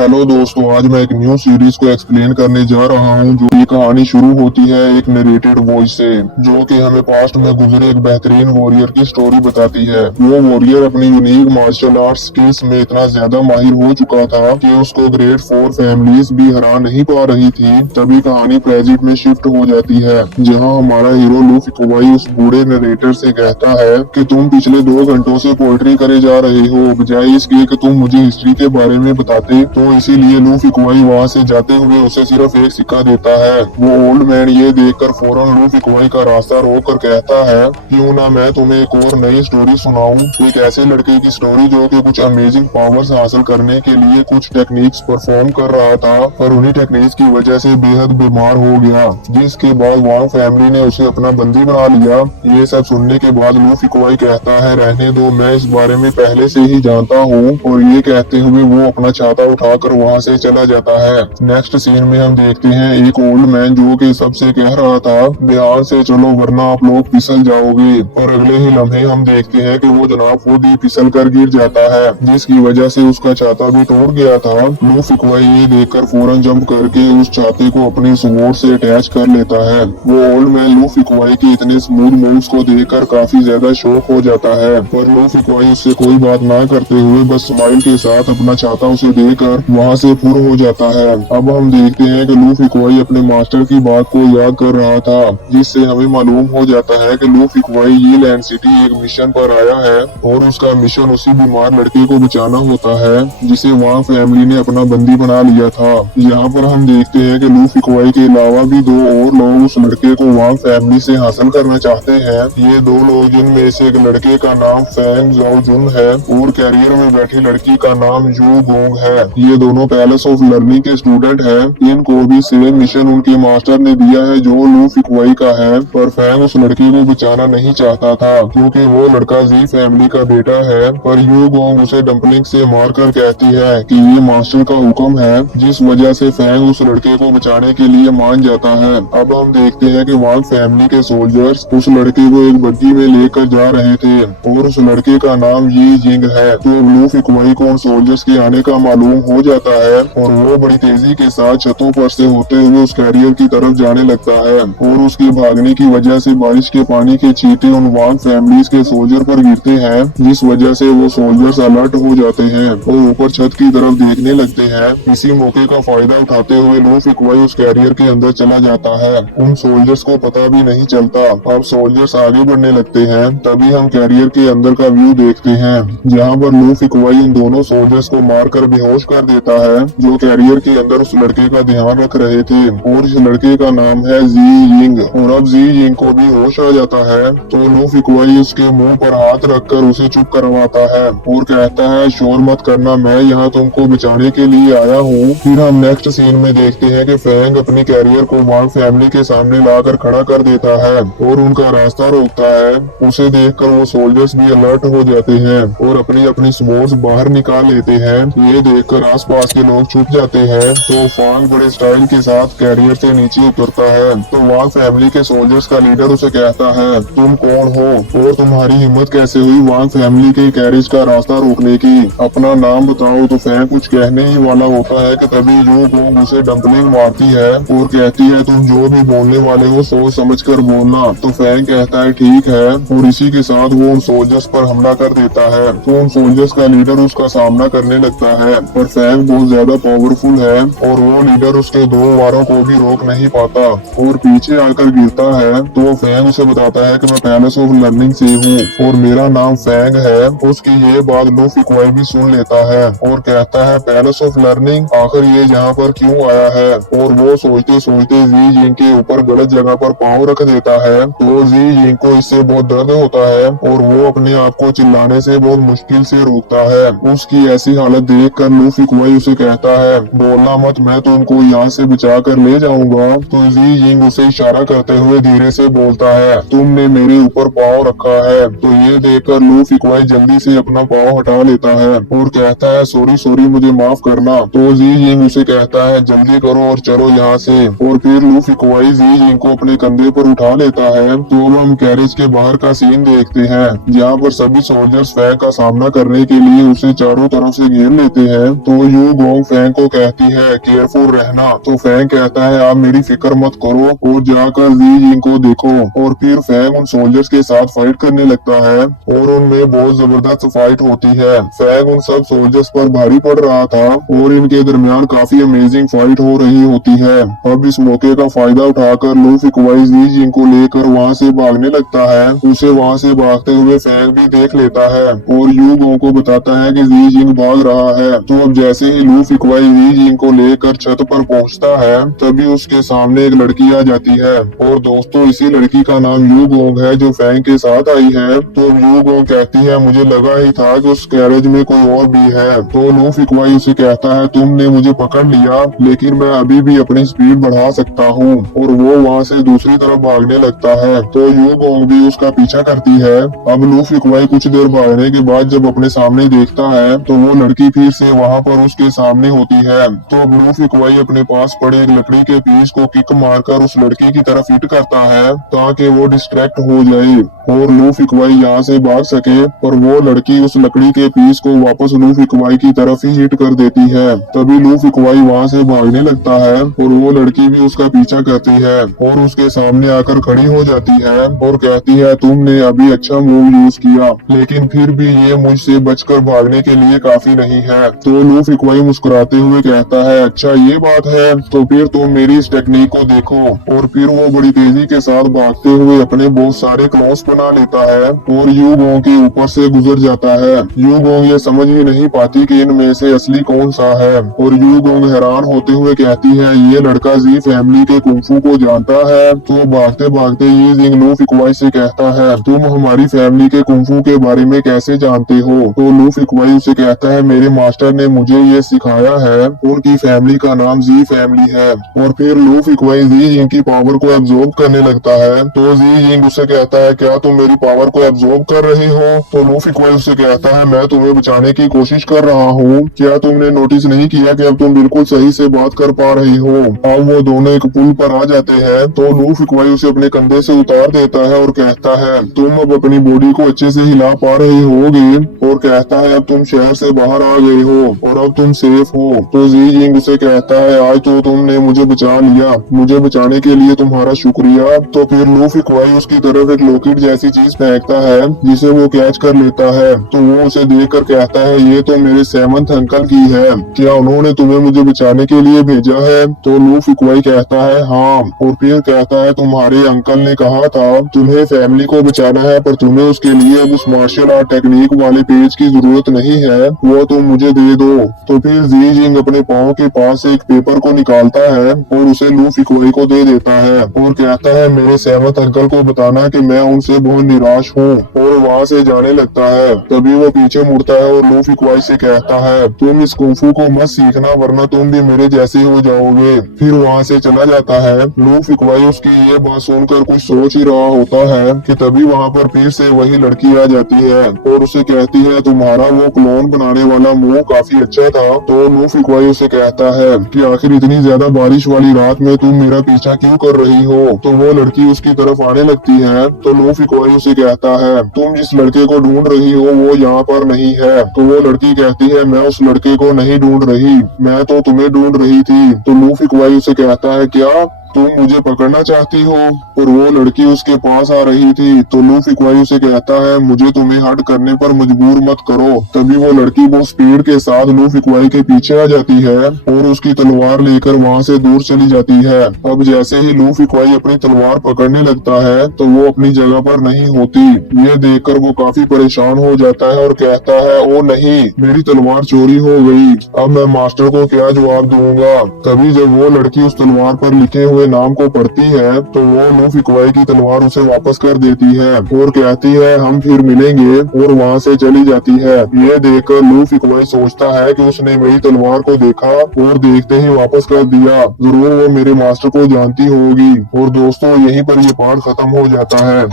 Hello दोस्तों, आज मैं एक न्यू सीरीज को एक्सप्लेन करने जा रहा हूं। जो ये कहानी शुरू होती है एक नरेटेड वॉइस से, जो कि हमें पास्ट में गुजरे एक बेहतरीन वॉरियर की स्टोरी बताती है। वो वॉरियर अपनी यूनिक मार्शल आर्ट्स स्किल्स में इतना ज्यादा माहिर हो चुका था कि उसको ग्रेड 4 फैमिलीज भी हरा नहीं पा रही थी। तभी कहानी प्रेजेंट में शिफ्ट हो जाती है, जहाँ हमारा हीरो लूफी कुवाई उस बूढ़े नरेटर से कहता है कि तुम पिछले 2 घंटों से पोएट्री करे जा रहे हो, बजाय इसके कि तुम मुझे हिस्ट्री के बारे में बताते। तो इसीलिए लूफी कुवाई वहाँ से जाते हुए उसे सिर्फ एक सिक्का देता है। वो ओल्ड मैन ये देखकर फौरन लूफी कुवाई का रास्ता रोक कर कहता है, क्यों ना मैं तुम्हें एक और नई स्टोरी सुनाऊं, एक ऐसे लड़के की स्टोरी जो कि कुछ अमेजिंग पावर्स हासिल करने के लिए कुछ टेक्निक्स परफॉर्म कर रहा था, पर उन्हीं टेक्निक्स की वजह से बेहद बीमार हो गया, जिसके बाद वांग फैमिली ने उसे अपना बंदी बना लिया। ये सब सुनने के बाद लूफी कुवाई कहता है, रहने दो, मैं इस बारे में पहले से ही जानता हूँ। और ये कहते हुए वो अपना छाता उठाकर वहाँ से चला जाता है। नेक्स्ट सीन में हम देखते हैं एक ओल्ड मैन जो कि सबसे कह रहा था, ध्यान से चलो वरना आप लोग फिसल जाओगे। और अगले ही लम्हे हम देखते हैं कि वो जनाब खुद ही फिसल कर गिर जाता है, जिसकी वजह से उसका छाता भी टूट गया था। लूफी कुवाई ये देखकर फौरन जंप करके उस छाते को अपनी स्वॉर्ड से अटैच कर लेता है। वो ओल्ड मैन लूफी कुवाई के इतने स्मूथ मूव्स को देखकर काफी ज्यादा शॉक हो जाता है, पर लूफी कुवाई उससे कोई बात ना करते हुए बस स्माइल के साथ अपना छाता उसे देकर वहाँ से फुर हो जाता है। अब हम देखते हैं कि लूफी कुवाई अपने मास्टर की बात को याद कर रहा था, जिससे हमें मालूम हो जाता है कि लूफी कुवाई ये लैंड सिटी एक मिशन पर आया है और उसका मिशन उसी बीमार लड़के को बचाना होता है, जिसे वहाँ फैमिली ने अपना बंदी बना लिया था। यहाँ पर हम देखते हैं कि लूफी कुवाई के अलावा भी 2 और लोग उस लड़के को वहाँ फैमिली से हासिल करना चाहते हैं। ये 2 लोग, जिनमें से एक लड़के का नाम फैंग जाओ जुन है और कैरियर में बैठी लड़की का नाम यू गोंग है। ये दोनों पैलेस ऑफ लर्निंग के स्टूडेंट हैं। इनको भी सेम मिशन उनके मास्टर ने दिया है जो लूफी कुवाई का है, पर फैंग उस लड़की को बचाना नहीं चाहता था क्योंकि वो लड़का जी फैमिली का बेटा है। पर यू गोंग उसे डंपलिंग से मारकर कहती है कि ये मास्टर का हुक्म है, जिस वजह से फैंग उस लड़के को बचाने के लिए मान जाता है। अब हम देखते हैं कि वांग फैमिली के सोल्जर्स उस लड़के को एक बग्गी में लेकर जा रहे थे और उस लड़के का नाम ये जिंग है। तो लूफी कुवाई को उन सोल्जर्स के आने का मालूम हो जाता है और वो बड़ी तेजी के साथ छतों पर से होते हुए उस कैरियर की तरफ जाने लगता है और उसके भागने की वजह से बारिश के पानी के छींटे उन वांग फैमिलीज के सोल्जर पर गिरते हैं, जिस वजह से वो सोल्जर्स अलर्ट हो जाते हैं और ऊपर छत की तरफ देखने लगते हैं। इसी मौके का फायदा उठाते हुए लूफी कुवाई उस कैरियर के अंदर चला जाता है। उन सोल्जर्स को पता भी नहीं चलता। अब सोल्जर्स आगे बढ़ने लगते हैं, तभी हम कैरियर के अंदर का व्यू देखते हैं, जहाँ पर लूफी कुवाई इन दोनों सोल्जर्स को मारकर बेहोश कर देता है, जो कैरियर के अंदर उस लड़के का ध्यान रख रहे थे। और इस लड़के का नाम है जी यिंग। और अब जी यिंग को भी होश आ जाता है, तो लूफी कुवाई उसके मुंह पर हाथ रखकर उसे चुप करवाता है और कहता है, शोर मत करना, मैं यहाँ तुमको बचाने के लिए आया हूँ। फिर हम नेक्स्ट सीन में देखते हैं कि फैंग अपनी कैरियर को वांग फैमिली के सामने लाकर खड़ा कर देता है और उनका रास्ता रोकता है। उसे देखकर वो सोल्जर्स भी अलर्ट हो जाते हैं और अपनी अपनी स्वॉर्ड्स बाहर निकाल लेते हैं। ये देखकर आसपास के लोग छुप जाते हैं, तो फांग बड़े स्टाइल के साथ कैरियर से नीचे उतरता है। तो वांग फैमिली के सोल्जर्स का लीडर उसे कहता है, तुम कौन हो और तुम्हारी हिम्मत कैसे हुई वांग फैमिली के कैरियर का रास्ता रोकने की, अपना नाम बताओ। तो फैंग कुछ कहने ही वाला होता है कि तभी यू गोंग उसे डंपलिंग मारती है और कहती है, तुम जो भी बोलने वाले हो सोच समझ कर बोलना। तो फैंग कहता है, ठीक है, और इसी के साथ वो उन सोल्जर्स पर हमला कर देता है। तो उन सोल्जर्स का लीडर उसका सामना करने लगता है, पर फैंग बहुत ज्यादा पावरफुल है और वो लीडर उसके 2 वारों को भी रोक नहीं पाता और पीछे आकर गिरता है। तो फैंग उसे बताता है कि मैं पैलेस ऑफ लर्निंग से हूँ और मेरा नाम फैंग है। उसकी ये बात लूफी कुवाई भी सुन लेता है और कहता है, पैलेस ऑफ लर्निंग, आखिर ये यहाँ पर क्यों आया है। और वो सोचते सोचते जी जिंग के ऊपर गलत जगह पर पाँव रख देता है। तो जी जिंग को इससे बहुत दर्द होता है और वो अपने आप को चिल्लाने से बहुत मुश्किल से रोकता है। उसकी ऐसी हालत देख कर लूफी फिकवाई उसे कहता है बोलना मत, मैं तुमको यहाँ से बचा कर ले जाऊंगा। तो जी जिंग उसे इशारा करते हुए धीरे से बोलता है तुमने मेरे ऊपर पाँव रखा है। तो ये देखकर लू फिकवाई जल्दी से अपना पाँव हटा लेता है और कहता है सॉरी सॉरी, मुझे माफ करना। तो जी जिंग उसे कहता है जल्दी करो और चलो यहाँ से। और फिर लू फिकवाई जी जिंग को अपने कंधे पर उठा लेता है। तो अब हम कैरेज के बाहर का सीन देखते हैं जहाँ पर सभी सोल्जर्स फैंग का सामना करने के लिए उसे चारों तरफ से घेर लेते हैं। तो यू गोंग फैंग को कहती है केयरफुल रहना। तो फैंग कहता है आप मेरी फिक्र मत करो और जाकर जी जिंग को देखो। और फिर फैंग उन सोल्जर्स के साथ फाइट करने लगता है और उनमें बहुत जबरदस्त फाइट होती है। फैंग उन सब सोल्जर्स पर भारी पड़ रहा था और इनके दरमियान काफी अमेजिंग फाइट हो रही होती है। अब इस मौके का फायदा उठाकर लू फिकवाई जी जिंग को लेकर वहाँ से भागने लगता है। उसे वहाँ से भागते हुए फैंग भी देख लेता है और यू गोंग को बताता है कि जी जिंग भाग रहा है। तो अब जैसे ही लू फिकवाई जी जिंग को लेकर छत पर पहुँचता है तभी उसके सामने एक लड़की आ जाती है। और दोस्तों इसी लड़की का नाम यू गोंग है जो फैंग के साथ आई है। तो यू गोंग कहती है मुझे लगा ही था कि उस गैरेज में कोई और भी है। तो लू फिकवाई उसे कहता है तुमने मुझे पकड़ लिया लेकिन मैं अभी भी अपनी स्पीड बढ़ा सकता हूँ। और वो वहाँ से दूसरी तरफ भागने लगता है। तो यू गोंग भी उसका पीछा करती है। अब लू फिकवाई कुछ देर भागने के बाद जब अपने सामने देखता है तो वो लड़की फिर से वहाँ पर उसके सामने होती है। तो अब लू फिकवाई अपने पास पड़े एक लकड़ी के पीस को किक मारकर उस लड़की की तरफ हिट करता है ताकि वो डिस्ट्रैक्ट हो जाए और लू फिकवाई यहाँ से भाग सके। पर वो लड़की उस लकड़ी के पीस को वापस लू फिकवाई की तरफ ही हिट कर देती है। तभी लू फिकवाई वहाँ से भागने लगता है और वो लड़की भी उसका पीछा करती है और उसके सामने आकर खड़ी हो जाती है और कहती है तुमने अभी अच्छा मूव यूज किया लेकिन फिर भी ये मुझसे बचकर भागने के लिए काफी नहीं है। तो लू फिकवाई मुस्कुराते हुए कहता है अच्छा ये बात है, तो फिर तुम मेरी इस टेक्निक को देखो। और फिर वो बड़ी तेजी के साथ भागते हुए अपने बहुत सारे क्लॉस बना लेता है और यू गोंग के ऊपर से गुजर जाता है। यू गोंग ये समझ ही नहीं पाती कि इनमें से असली कौन सा है और यू गोंग हैरान होते हुए कहती है ये लड़का जी फैमिली के कुंफू को जानता है। तो भागते भागते ये जिंग लू फिकवाई से कहता है तुम हमारी फैमिली के कुंफू के बारे में कैसे जानते हो। तो लू फिकवाई उसे कहता है मेरे मास्टर ने मुझे ये सिखाया है, उनकी फैमिली का नाम जी फैमिली है। और फिर लू फिकवाई जी जिंग की पावर को एब्जॉर्ब करने लगता है। तो जी जिंग उसे कहता है क्या तुम मेरी पावर को एब्जॉर्ब कर रहे हो। तो लू फिकवाई उसे कहता है मैं तुम्हें बचाने की कोशिश कर रहा हूँ, क्या तुमने नोटिस नहीं किया कि अब तुम बिल्कुल सही से बात कर पा रही हो। अब वो दोनों एक पुल पर आ जाते हैं। तो लू फिकवाई उसे अपने कंधे से उतार देता है और कहता है तुम अब अपनी बॉडी को अच्छे से हिला पा रही होगी। और कहता है अब तुम शहर से बाहर आ गई हो और अब तुम सेफ हो। तो जी जिंग उसे कहता है आज तो तुमने मुझे बचा लिया, मुझे बचाने के लिए तुम्हारा शुक्रिया। तो फिर लू फिकवाई उसकी तरफ एक लॉकेट जैसी चीज फेंकता है जिसे वो कैच कर लेता है। तो वो उसे देख कर कहता है ये तो मेरे सेवंथ अंकल की है, क्या उन्होंने तुम्हें मुझे बचाने के लिए भेजा है। तो लू फिकवाई कहता है हाँ। और फिर कहता है तुम्हारे अंकल ने कहा था तुम्हें फैमिली को बचाना है पर तुम्हें उसके लिए अब उस मार्शल आर्ट टेक्निक वाले पेज की जरूरत नहीं है, वो तुम मुझे दे दो। तो फिर जी जिंग अपने पाँव के पास एक पेपर को निकालता है और उसे लू फिकवाई को दे देता है और कहता है मेरे सेवंथ अंकल को बताना कि मैं उनसे बहुत निराश हूँ। और वहाँ से जाने लगता है। तभी वो पीछे मुड़ता है और लू फिकवाई से कहता है तुम इस कुंफू को मत सीखना वरना तुम भी मेरे जैसे हो जाओगे। फिर वहाँ से चला जाता है। लू फिकवाई उसकी ये बात सुनकर कुछ सोच ही रहा होता है कि तभी वहाँ पर फिर से वही लड़की आ जाती है और उसे कहती है तुम्हारा वो क्लोन बनाने वाला मुंह काफी अच्छा था। तो लू फिकवाई उसे कहता है कि आखिर इतनी ज्यादा बारिश वाली रात में तुम मेरा पीछा क्यों कर रही हो। तो वो लड़की उसकी तरफ आने लगती है। तो लू फिकवाई उसे कहता है तुम जिस लड़के को ढूंढ रही हो वो यहाँ पर नहीं है। तो वो लड़की कहती है मैं उस लड़के को नहीं ढूंढ रही, मैं तो तुम्हें ढूंढ रही थी। तो लू फिकवाई उसे कहता है क्या तुम मुझे पकड़ना चाहती हो। और वो लड़की उसके पास आ रही थी। तो लू फिकवाई उसे कहता है मुझे तुम्हें हट करने पर मजबूर मत करो। तभी वो लड़की बहुत स्पीड के साथ लू फिकवाई के पीछे आ जाती है और उसकी तलवार लेकर वहाँ से दूर चली जाती है। अब जैसे ही लू फिकवाई अपनी तलवार पकड़ने लगता है तो वो अपनी जगह पर नहीं होती। ये देखकर वो काफी परेशान हो जाता है और कहता है ओ नहीं, मेरी तलवार चोरी हो गई, अब मैं मास्टर को क्या जवाब दूंगा। तभी जब वो लड़की उस तलवार पर लिखे हुए हुए नाम को पढ़ती है तो वो लूफी क्वाई की तलवार उसे वापस कर देती है और कहती है हम फिर मिलेंगे, और वहाँ से चली जाती है। ये देखकर लूफी क्वाई सोचता है कि उसने मेरी तलवार को देखा और देखते ही वापस कर दिया, जरूर वो मेरे मास्टर को जानती होगी। और दोस्तों यहीं पर ये पार्ट खत्म हो जाता है।